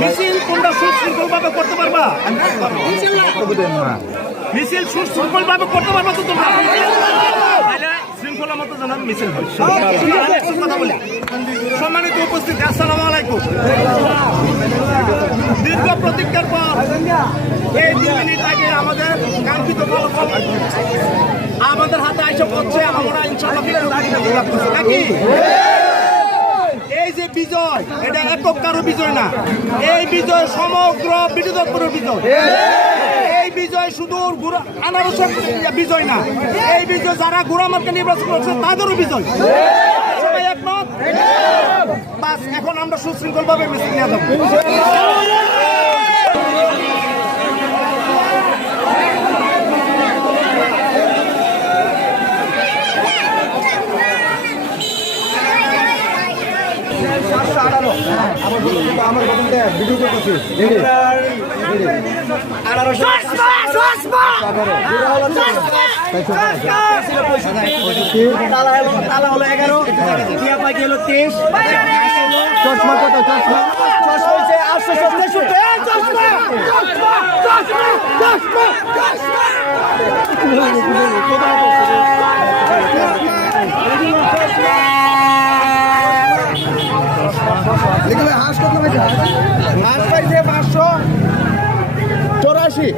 মিছিল কোনটা সুশৃঙ্খল ভাবে করতে পারবা? মিছিল সুশৃঙ্খল ভাবে করতে পারবা তো তোমরা? শৃঙ্খলা মতো যেন মিছিল হয়। কথা বলি, সম্মানিত উপস্থিতি, আসসালামু আলাইকুম। দীর্ঘ প্রতীক্ষার পর এই 2 মিনিট আগে আমাদের কাঙ্ক্ষিত ফলাফল আমাদের হাতে আইসা করছে। আমরা ইনশাআল্লাহ নাকি এই যে বিজয়, এটা একক কারো বিজয় না, এই বিজয় সমগ্র বিরোধীর বিজয়। এই বিজয় শুধু আনারসের বিজয় না, এই বিজয় যারা ঘোড়ামার্কা নির্বাচন করছে তাদেরও বিজয়। সবাই একমত? বাস, এখন আমরা সুশৃঙ্খল ভাবে মিছিল নিয়ে যাবো। আমার ভিডিও করতেছি তালা হলো 11, টিয়া পাখি হলো 23, চশমা কত? চশমা হচ্ছে 864। হাঁস কত পাইছে? হাঁস পাইছে 584।